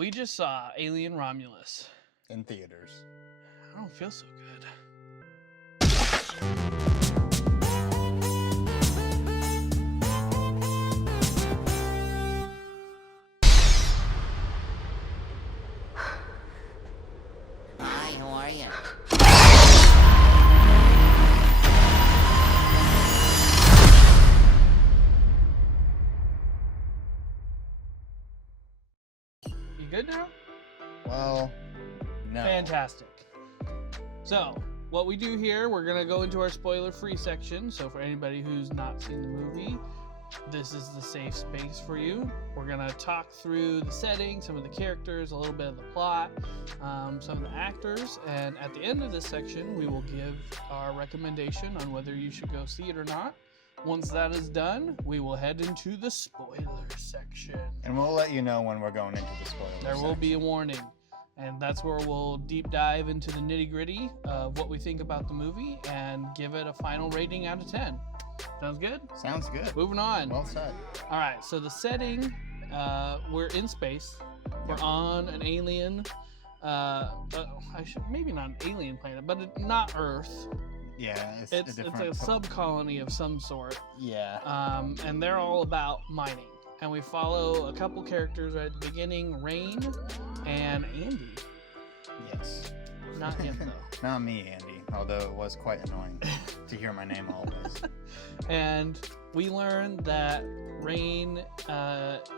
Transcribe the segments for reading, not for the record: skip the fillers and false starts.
We just saw Alien Romulus. In theaters. I don't feel so good. Hi, how are you? You good now? Well, no. Fantastic. So, what we do here, we're going to go into our spoiler-free section. So for anybody who's not seen the movie, this is the safe space for you. We're going to talk through the setting, some of the characters, a little bit of the plot, some of the actors, and at the end of this section, we will give our recommendation on whether you should go see it or not. Once that is done, we will head into the spoiler section. And we'll let you know when we're going into the spoiler There will be a warning. And that's where we'll deep dive into the nitty-gritty of what we think about the movie and give it a final rating out of 10. Sounds good? Sounds good. Moving on. Well said. All right, so the setting, we're in space. We're on an alien, maybe not an alien planet, but not Earth. Yeah, it's It's a sub-colony of some sort. Yeah. And they're all about mining. And we follow a couple characters right at the beginning, Rain and Andy. Yes. Not him, though. Not me, Andy, although it was quite annoying to hear my name always. And we learned that Rain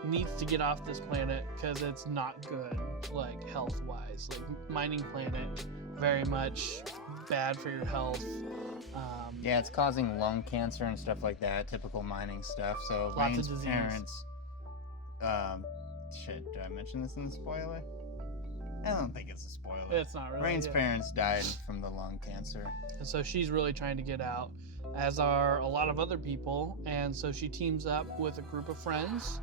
needs to get off this planet because it's not good, like, health-wise. Like, mining planet, very much bad for your health. Yeah, it's causing lung cancer and stuff like that, typical mining stuff. So Lots of Rain's disease. parents... did I mention this in the spoiler? I don't think it's a spoiler. It's not really. Rain's yeah. parents died from the lung cancer. And so she's really trying to get out, as are a lot of other people. And so she teams up with a group of friends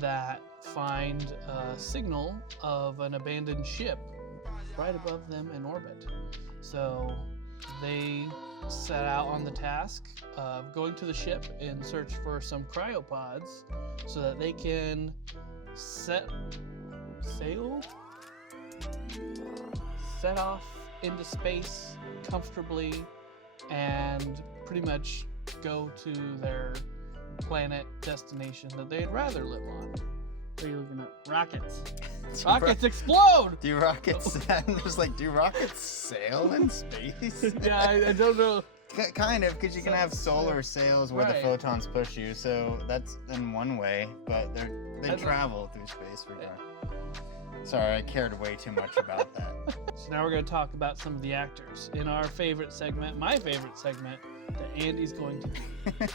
that find a signal of an abandoned ship right above them in orbit. So they set out on the task of going to the ship in search for some cryopods so that they can set off into space comfortably and pretty much go to their planet destination that they'd rather live on. What are you looking at? Rockets. Rockets explode! Do rockets? I'm just like, do rockets sail in space? Yeah, I don't know. Kind of, because you can have solar sails where the Right. photons push you, so that's in one way, but they travel through space regardless. Sorry, I cared way too much about that. So now we're going to talk about some of the actors in our favorite segment, my favorite segment, that Andy's going to do.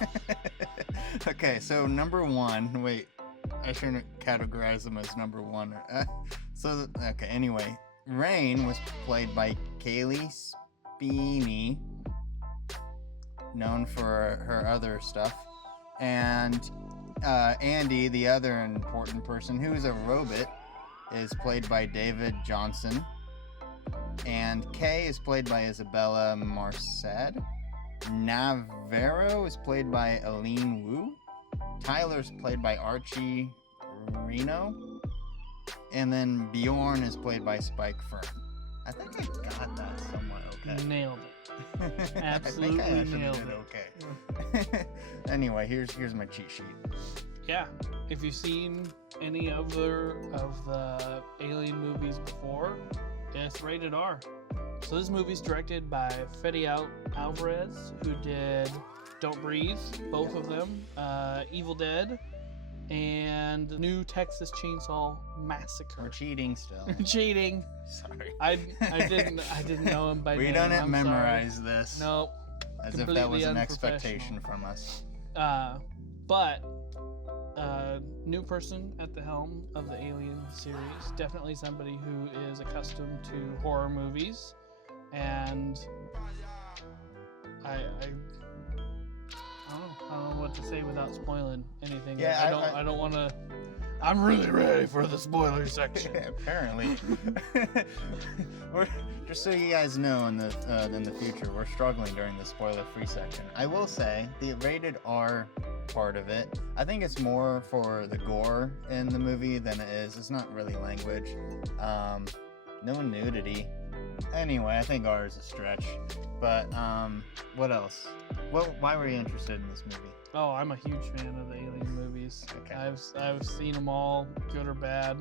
Okay, so number one, wait, I shouldn't categorize them as number one. Okay, anyway, Rain was played by Kaylee Speeney, known for her other stuff, and Andy, the other important person, who's a robot, is played by David Johnson, and Kay is played by Isabella Marced. Navarro is played by Aline Wu. Tyler's played by Archie Reno, and then Bjorn is played by Spike Fern. I think I got that somewhat okay. Nailed it. Absolutely I think I actually nailed did it. okay. Anyway, here's my cheat sheet. Yeah, if you've seen any of the Alien movies before, it's rated R. So this movie's directed by Fede Alvarez, who did Don't Breathe, both of them, Evil Dead, and New Texas Chainsaw Massacre. We're cheating still. Cheating. Sorry. I didn't know him by name. We didn't I'm memorize sorry. this. Nope. As if that completely was an unprofessional. expectation from us. But new person at the helm of the Alien series. Definitely somebody who is accustomed to horror movies, and I don't know what to say without spoiling anything. Yeah, I don't want to. I'm really ready for the spoiler section. Apparently. Just so you guys know, in the future, we're struggling during the spoiler-free section. I will say, the rated R part of it, I think it's more for the gore in the movie than it is. It's not really language. No nudity. Anyway, I think R is a stretch. But, what else? Why were you interested in this movie? Oh, I'm a huge fan of the Alien movies. Okay. I've seen them all, good or bad.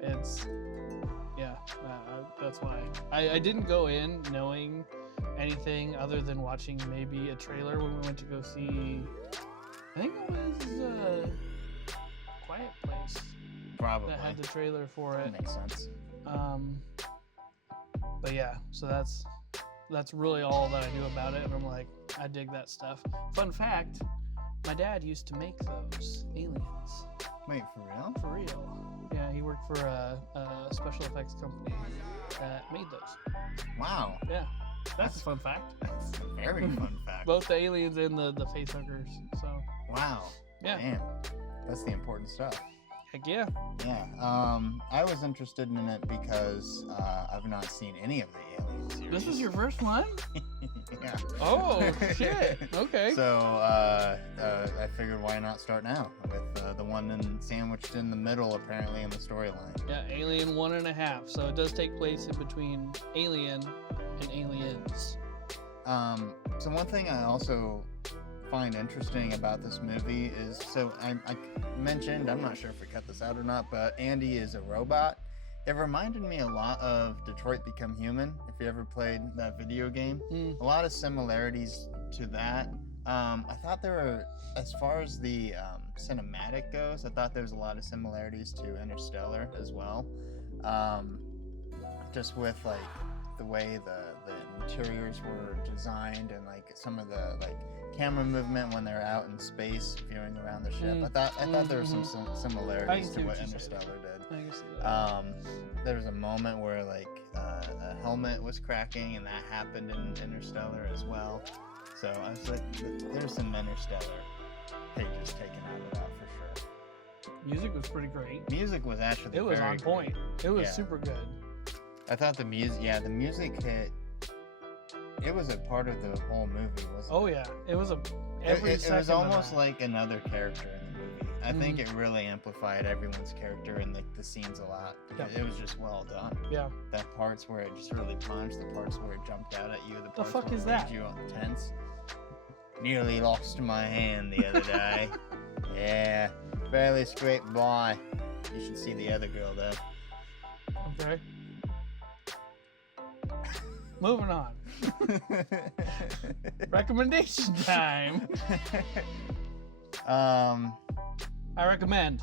It's that's why I didn't go in knowing anything other than watching maybe a trailer when we went to go see. I think it was Quiet Place Probably. that had the trailer for it. That makes sense. But yeah, so that's really all that I knew about it, and I'm like, I dig that stuff. Fun fact. My dad used to make those aliens. Wait, for real? For real. Yeah, he worked for a special effects company that made those. Wow. Yeah, that's a fun fact. That's a very fun fact. Both the aliens and the facehuggers. So, Wow. yeah. Damn. That's the important stuff. Heck yeah. Yeah. I was interested in it because I've not seen any of the Alien series. This is your first one? Yeah. Oh, shit. Okay. So I figured why not start now with the one sandwiched in the middle apparently in the storyline. Yeah, Alien 1.5. So it does take place in between Alien and Aliens. So one thing I also find interesting about this movie is, so I mentioned, I'm not sure if we cut this out or not, but Andy is a robot. It reminded me a lot of Detroit Become Human, if you ever played that video game. A lot of similarities to that. I thought there were, as far as the cinematic goes, I thought there was a lot of similarities to Interstellar as well. Just with like the way the interiors were designed and like some of the like camera movement when they're out in space viewing around the ship. I thought there were some similarities to what Interstellar did. I can see that. There was a moment where like a helmet was cracking, and that happened in Interstellar as well. So I was like, there's some Interstellar pages taken out of that for sure. Music was pretty great. Music was actually It was very on point. good. It was Yeah. super good. I thought the music hit. It was a part of the whole movie, wasn't Oh it? yeah, it was It second was of almost that. like another character in the movie. I think it really amplified everyone's character and the scenes a lot. Yep. It was just well done. Yeah. The parts where it just really punched, the parts where it jumped out at you, the parts fuck where is it made that? you tense. Nearly lost my hand the other day. Yeah, barely scraped by. You should see the other girl though. Okay. Moving on. Recommendation time. I recommend.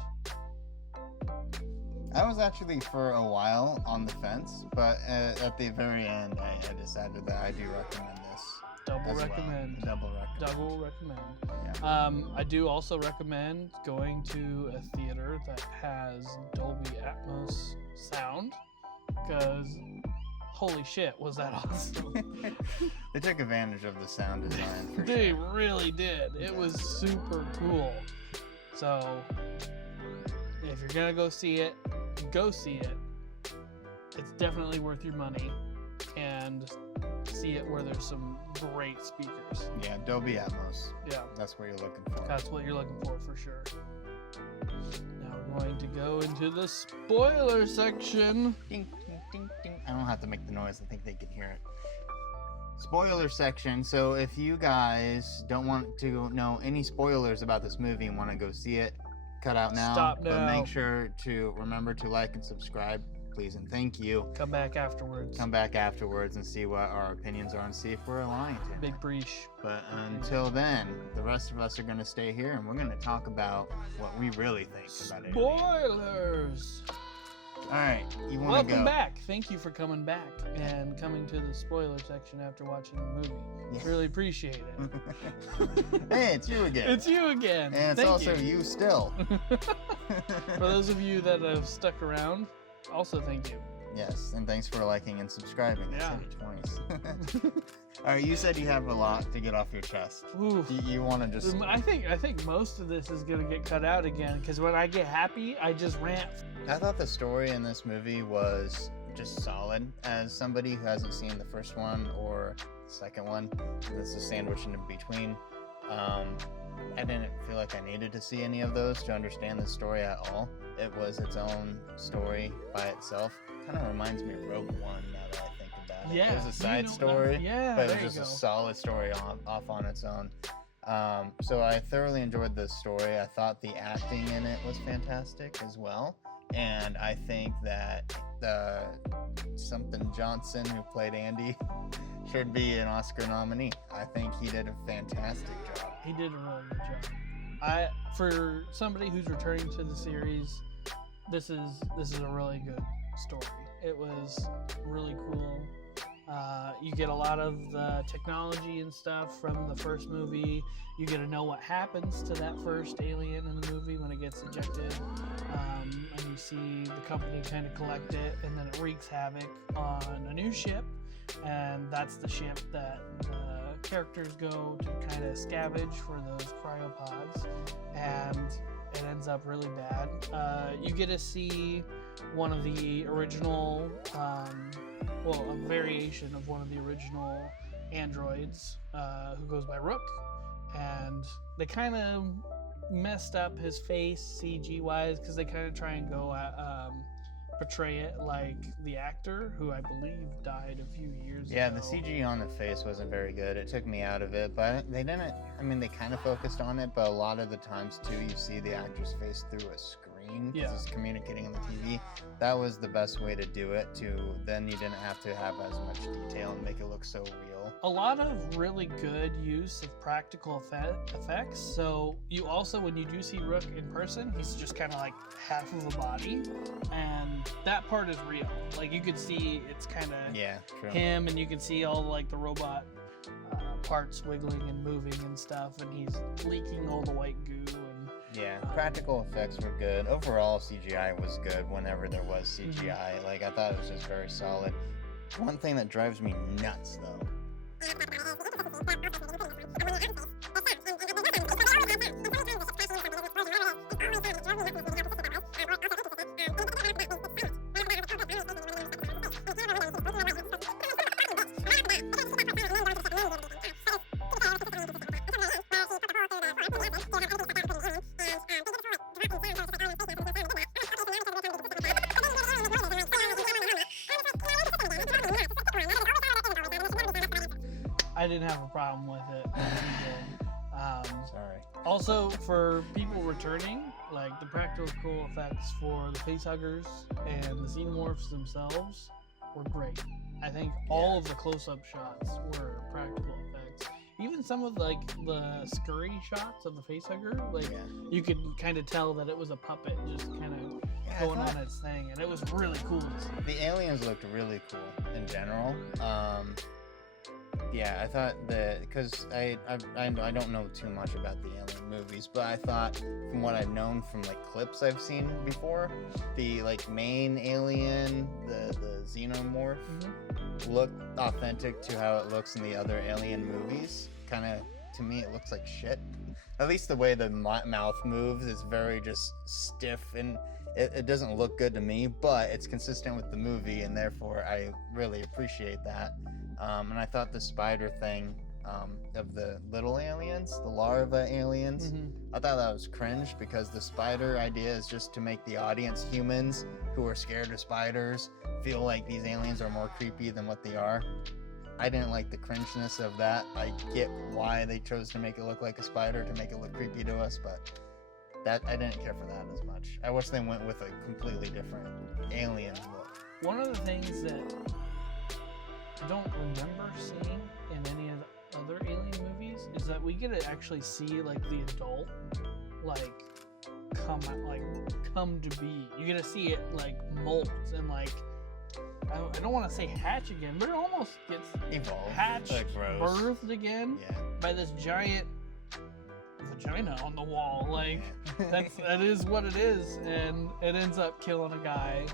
I was actually for a while on the fence, but at the very end, I decided that I do recommend this. Double as well. recommend. Double recommend. Double recommend. Yeah. I do also recommend going to a theater that has Dolby Atmos sound, because holy shit, was that awesome. They took advantage of the sound design for They sure. really did. It was super cool. So, if you're gonna go see it, go see it. It's definitely worth your money, and see it where there's some great speakers. Yeah, Dolby Atmos. Yeah, That's what you're looking for. that's what you're looking for sure. Now we're going to go into the spoiler section. Ding, ding, ding, ding. I don't have to make the noise. I think they can hear it. Spoiler section. So if you guys don't want to know any spoilers about this movie and want to go see it, cut out now. Stop But now. make sure to remember to like and subscribe, please, and thank you. Come back afterwards. Come back afterwards and see what our opinions are and see if we're aligned. Big breach. But until then, the rest of us are going to stay here and we're going to talk about what we really think about it. Spoilers! All right, you want to Welcome go? back. Thank you for coming back and coming to the spoiler section after watching the movie. Yeah. Really appreciate it. Hey, it's you again. It's you again. And it's Thank also you still. For those of you that have stuck around, also thank you. Yes, and thanks for liking and subscribing. I Yeah. said it twice. All right, you said you have a lot to get off your chest. Oof. You want to just... I think most of this is gonna get cut out again because when I get happy, I just rant. I thought the story in this movie was just solid. As somebody who hasn't seen the first one or the second one, this is sandwiched in between. I didn't feel like I needed to see any of those to understand the story at all. It was its own story by itself. Kind of reminds me of Rogue One now that I think about it. Yeah, It was a side you know, story, yeah, but it there was you just a go. solid story off on its own. So I thoroughly enjoyed the story. I thought the acting in it was fantastic as well. And I think that something Johnson, who played Andy, should be an Oscar nominee. I think he did a fantastic job. He did a really good job. For somebody who's returning to the series, this is a really good story. It was really cool. You get a lot of the technology and stuff from the first movie. You get to know what happens to that first alien in the movie when it gets ejected. And you see the company kind of collect it, and then it wreaks havoc on a new ship. And that's the ship that the characters go to kind of scavenge for those cryopods. And it ends up really bad. You get to see one of the original, a variation of one of the original androids who goes by Rook. And they kind of messed up his face CG wise because they kind of try and go at, portray it like the actor who I believe died a few years Yeah, ago. the CG on the face wasn't very good. It took me out of it, but they didn't. I mean, they kind of focused on it, but a lot of the times too, you see the actor's face through a screen because Yeah. it's communicating on the TV. That was the best way to do it. Then you didn't have to have as much detail and make it look so real. A lot of really good use of practical effects. So you also, when you do see Rook in person, he's just kind of like half of a body, and that part is real. Like you could see it's kind of Yeah, true. him, and you can see all like the robot parts wiggling and moving and stuff, and he's leaking all the white goo. And Yeah, practical effects were good. Overall, CGI was good whenever there was CGI. Like, I thought it was just very solid. One thing that drives me nuts, though. I didn't have a problem with it. But he did. Sorry. Also, for people returning, like the practical effects for the facehuggers and the xenomorphs themselves were great. I think all of the close-up shots were practical effects. Even some of like the scurry shots of the facehugger, like Yeah. you could kind of tell that it was a puppet just kind of Yeah, going on its thing, and it was really cool to see. The aliens looked really cool in general. Yeah, I thought that because I don't know too much about the alien movies, but I thought from what I've known from like clips I've seen before, the like main alien, the xenomorph, looked authentic to how it looks in the other alien movies. Kind of, to me, it looks like shit. At least the way the mouth moves is very just stiff, and it doesn't look good to me, but it's consistent with the movie, and therefore I really appreciate that. And I thought the spider thing of the little aliens, the larva aliens, I thought that was cringe because the spider idea is just to make the audience, humans who are scared of spiders, feel like these aliens are more creepy than what they are. I didn't like the cringeness of that. I get why they chose to make it look like a spider to make it look creepy to us, but that I didn't care for that as much. I wish they went with a completely different alien look. One of the things that I don't remember seeing in any of the other alien movies is that we get to actually see like the adult like come to be. You get to see it like molt and like I don't want to say hatch again, but it almost gets Evolve. hatched, Like gross. birthed again Yeah. by this giant vagina on the wall. Like that is what it is, and it ends up killing a guy.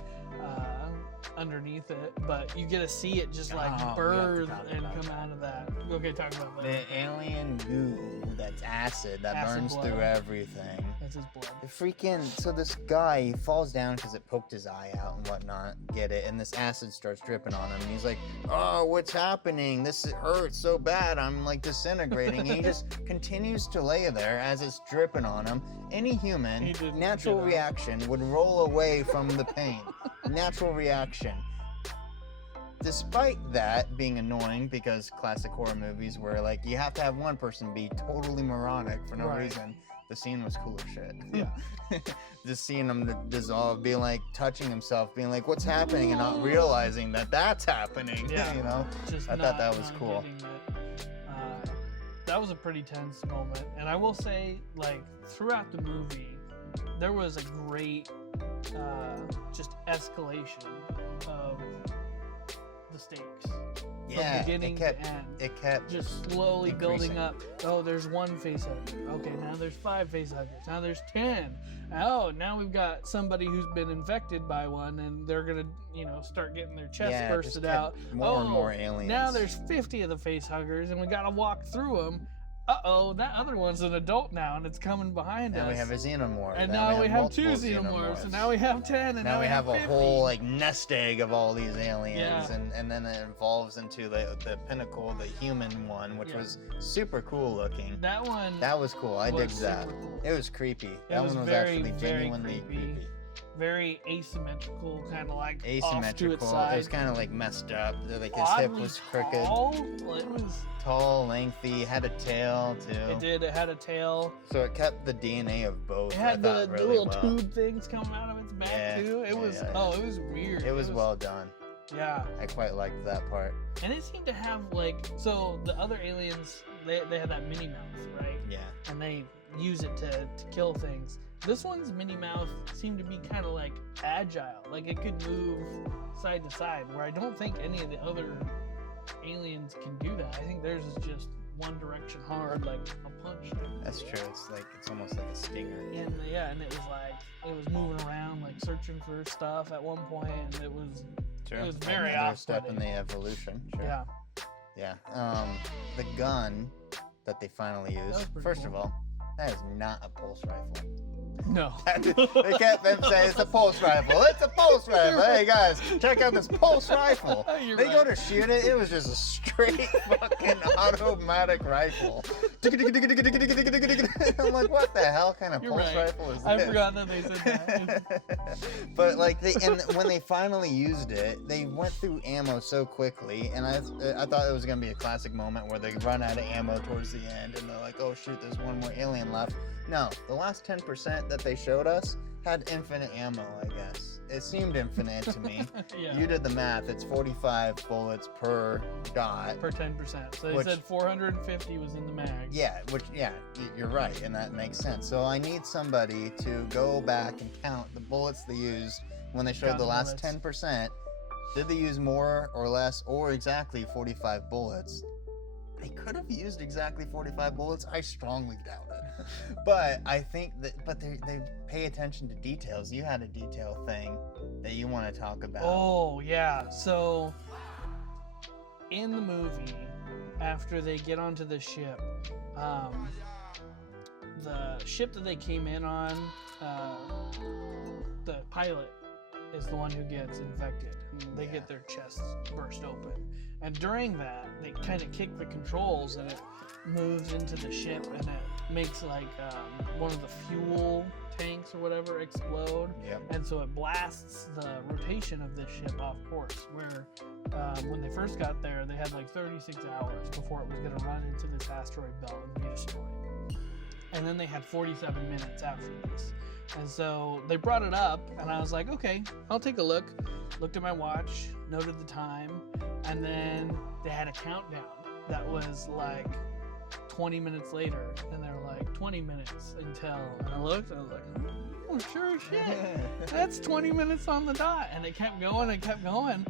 underneath it, but you get to see it just like Oh, we have to birth talk and about come out of that. Okay, talk about that. The alien goo that's acid that Acid burns blood. through everything. That's his blood. The freaking, so this guy, he falls down because it poked his eye out and whatnot, get it, and this acid starts dripping on him, and he's like, oh, what's happening? This hurts so bad, I'm like disintegrating, and he just continues to lay there as it's dripping on him. Any He human, didn't natural get up. reaction would roll away from the pain. Natural reaction. Despite that being annoying, because classic horror movies where like you have to have one person be totally neurotic for no Right. reason, the scene was cool as shit. Yeah. Just seeing him dissolve, being like touching himself, being like, "What's happening?" and not realizing that that's happening. Yeah. You know, Just I thought that was not cool. getting it. That was a pretty tense moment, and I will say, like throughout the movie, there was a great just escalation of the stakes Yeah, from beginning it kept, to end. it kept. Just slowly building increasing. up. Oh, there's one face hugger. Okay, now there's 5 face huggers. Now there's 10. Oh, now we've got somebody who's been infected by one, and they're gonna, start getting their chest Yeah, it just bursted kept out. more and more aliens. Now there's 50 of the face huggers, and we gotta walk through them. Uh-oh, that other one's an adult now, and it's coming behind Now us. we have a xenomorph. and now we have 2 multiple xenomorphs, and now we have 10, and now we have a 50. whole like nest egg of all these aliens, Yeah. and then it evolves into the pinnacle, the human one, which Yeah. was super cool looking. That one. That was cool. I was digged that. super cool. It was creepy. That was one was very, actually very genuinely creepy. Very asymmetrical, kind of like off to its asymmetrical. It side. was kind of like messed up. Like his hip Oddly was crooked, tall. It was. tall, lengthy, had a tail too. It did. It had a tail. So it kept the DNA of both. It had I the thought, really little well. tube things coming out of its back Yeah, too. It yeah, was. yeah. Oh, it was weird. It was well done. Yeah, I quite liked that part. and it seemed to have like the other aliens. They had that mini mouth, right? Yeah. And they use it to kill things. This one's mini mouth seemed to be kind of like agile, like it could move side to side. Where I don't think any of the other aliens can do that. I think theirs is just one direction hard, like a punch. That's true. It's almost like a stinger. And and it was moving around, like searching for stuff at one point, and it was True. It was very Another step in off-putting. the evolution. Sure. yeah. Yeah. The gun that they finally was used. pretty First cool. of all, that is not a pulse rifle. No. They kept them saying it's a pulse rifle. It's a pulse rifle. Hey guys, check out this pulse rifle. You're They go right. to shoot it. It was just a straight fucking automatic rifle. I'm like, what the hell kind of You're pulse right. rifle is this? I forgot that they said that. But like when they finally used it, they went through ammo so quickly, and I thought it was gonna be a classic moment where they run out of ammo towards the end, and they're like, oh shoot, there's one more alien left. No, the last 10% that they showed us had infinite ammo. I guess it seemed infinite to me. Yeah. You did the math. It's 45 bullets per dot. Per 10%. So they Which- said 450 was in the mag. Yeah, you're right, and that makes sense. So I need somebody to go back and count the bullets they used when they showed Count the the last bullets. 10%. Did they use more or less or exactly 45 bullets? They could have used exactly 45 bullets. I strongly doubt it. But I think that, they pay attention to details. You had a detail thing that you want to talk about. Oh, yeah. So in the movie, after they get onto the ship, the ship that they came in on, the pilot is the one who gets infected. And they Yeah. get their chests burst open. And during that, they kind of kick the controls and it moves into the ship and it makes like one of the fuel tanks or whatever explode. Yep. And so it blasts the rotation of this ship off course, where when they first got there, they had like 36 hours before it was going to run into this asteroid belt and be destroyed. And then they had 47 minutes after this. And so they brought it up, and I was like, okay, I'll take a look. Looked at my watch, noted the time, and then they had a countdown that was like 20 minutes later, and they were like 20 minutes until, and I looked, and I was like, oh, sure as shit. That's 20 minutes on the dot. And it kept going and kept going,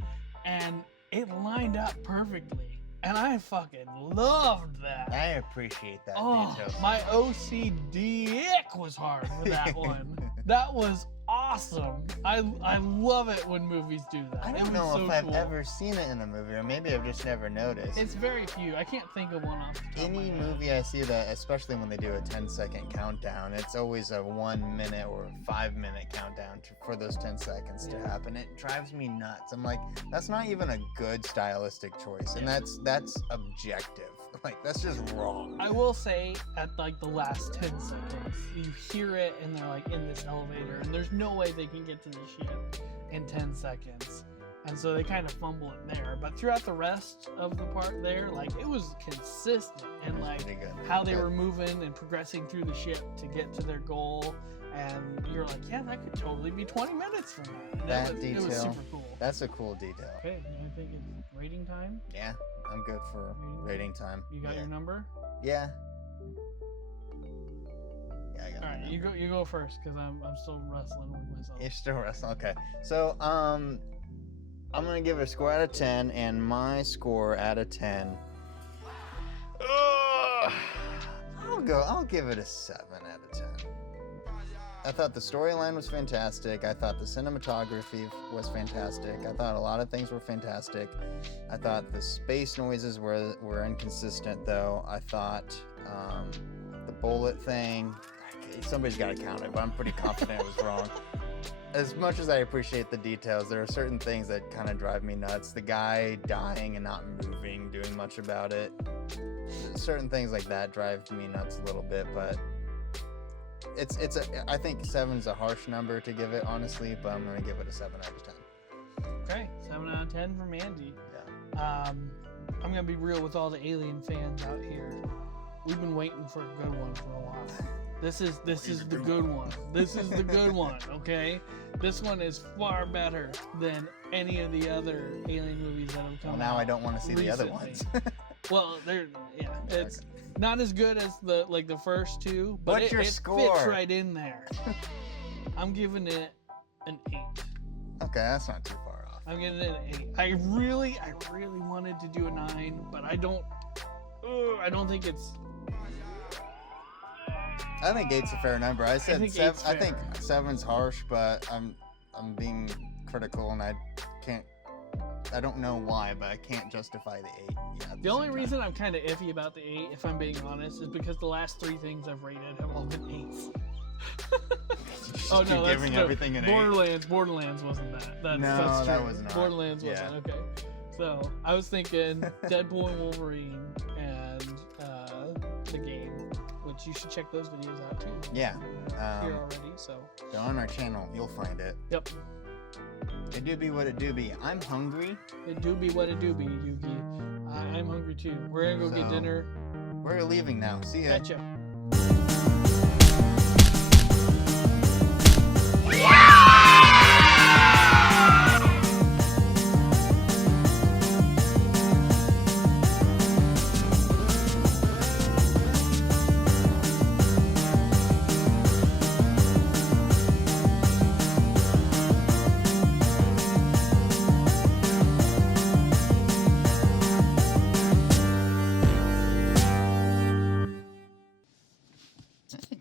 and it lined up perfectly. And I fucking loved that. I appreciate that Oh, detail. my OCD ick was hard for that one. That was awesome. awesome. I love it when movies do that. I It don't was know so if I've cool. ever seen it in a movie, or maybe I've just never noticed. It's very few. I can't think of one off the top of my Any head. movie I see that, especially when they do a 10-second countdown, it's always a 1 minute or 5 minute countdown for those 10 seconds to Yeah. happen. It drives me nuts. I'm like, that's not even a good stylistic choice, and Yeah. that's objective. Like, that's just wrong. I will say, at like the last 10 seconds, you hear it and they're like in this elevator, and there's no way they can get to the ship in 10 seconds. And so they kind of fumble it there. But throughout the rest of the part there, like it was consistent and like Pretty good. how they Good. were moving and progressing through the ship to get to their goal. And you're like, yeah, that could totally be 20 minutes from now. And That it was detail. super cool. That's a cool detail. Okay, I think it's rating time. Yeah, I'm good for rating time. You got yeah. your number? Yeah. Yeah, I got All my right, number. you go first because I'm still wrestling with myself. You're still wrestling. Okay. So, I'm gonna give it a score out of 10, and my score out of 10. I'll give it a 7 out of 10. I thought the storyline was fantastic. I thought the cinematography was fantastic. I thought a lot of things were fantastic. I thought the space noises were inconsistent, though. I thought the bullet thing, somebody's got to count it, but I'm pretty confident it was wrong. As much as I appreciate the details, there are certain things that kind of drive me nuts. The guy dying and not moving, doing much about it. Certain things like that drive me nuts a little bit, but I think 7's a harsh number to give it, honestly, but I'm gonna give it a 7 out of 10. Okay, 7 out of 10 from Andy. Yeah. I'm gonna be real with all the Alien fans out here. We've been waiting for a good one for a while. This is the good one. This is the good one. Okay, this one is far better than any of the other Alien movies that have come Well, now out I don't want to see the other recently. ones. Well, it's not as good as the first two, but What's it your fits score? right in there. I'm giving it an 8. Okay, that's not too far off. I'm giving it an 8. I really wanted to do a 9, but I don't think it's. I think 8's a fair number. I said think 7. 8's I think fair. 7's harsh, but I'm being critical, and I can't. I don't know why, but I can't justify the 8. Yeah. The only reason I'm kind of iffy about the 8, if I'm being honest, is because the last 3 things I've rated have all been 8s. Oh no, that's giving no, everything an 8. Borderlands wasn't that. That's No, that true. was not. Borderlands Yeah. wasn't. Okay. So I was thinking Deadpool and Wolverine and the game, which you should check those videos out too. Yeah. Here already, so. They're on our channel. You'll find it. Yep. It do be what it do be. I'm hungry. It do be what it do be, Yuki. I'm hungry too. We're gonna go get So, dinner. We're leaving now. See ya. Catch ya.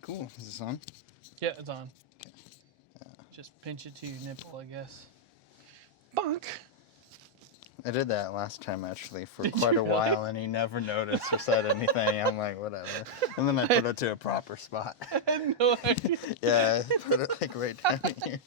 Cool. Is this on? Yeah, it's on. Just pinch it to your nipple, I guess. Bonk. I did that last time actually for Did quite you a really? while, and he never noticed or said anything. I'm like, whatever. And then I put it to a proper spot. I had no idea. Yeah, I put it like right down here.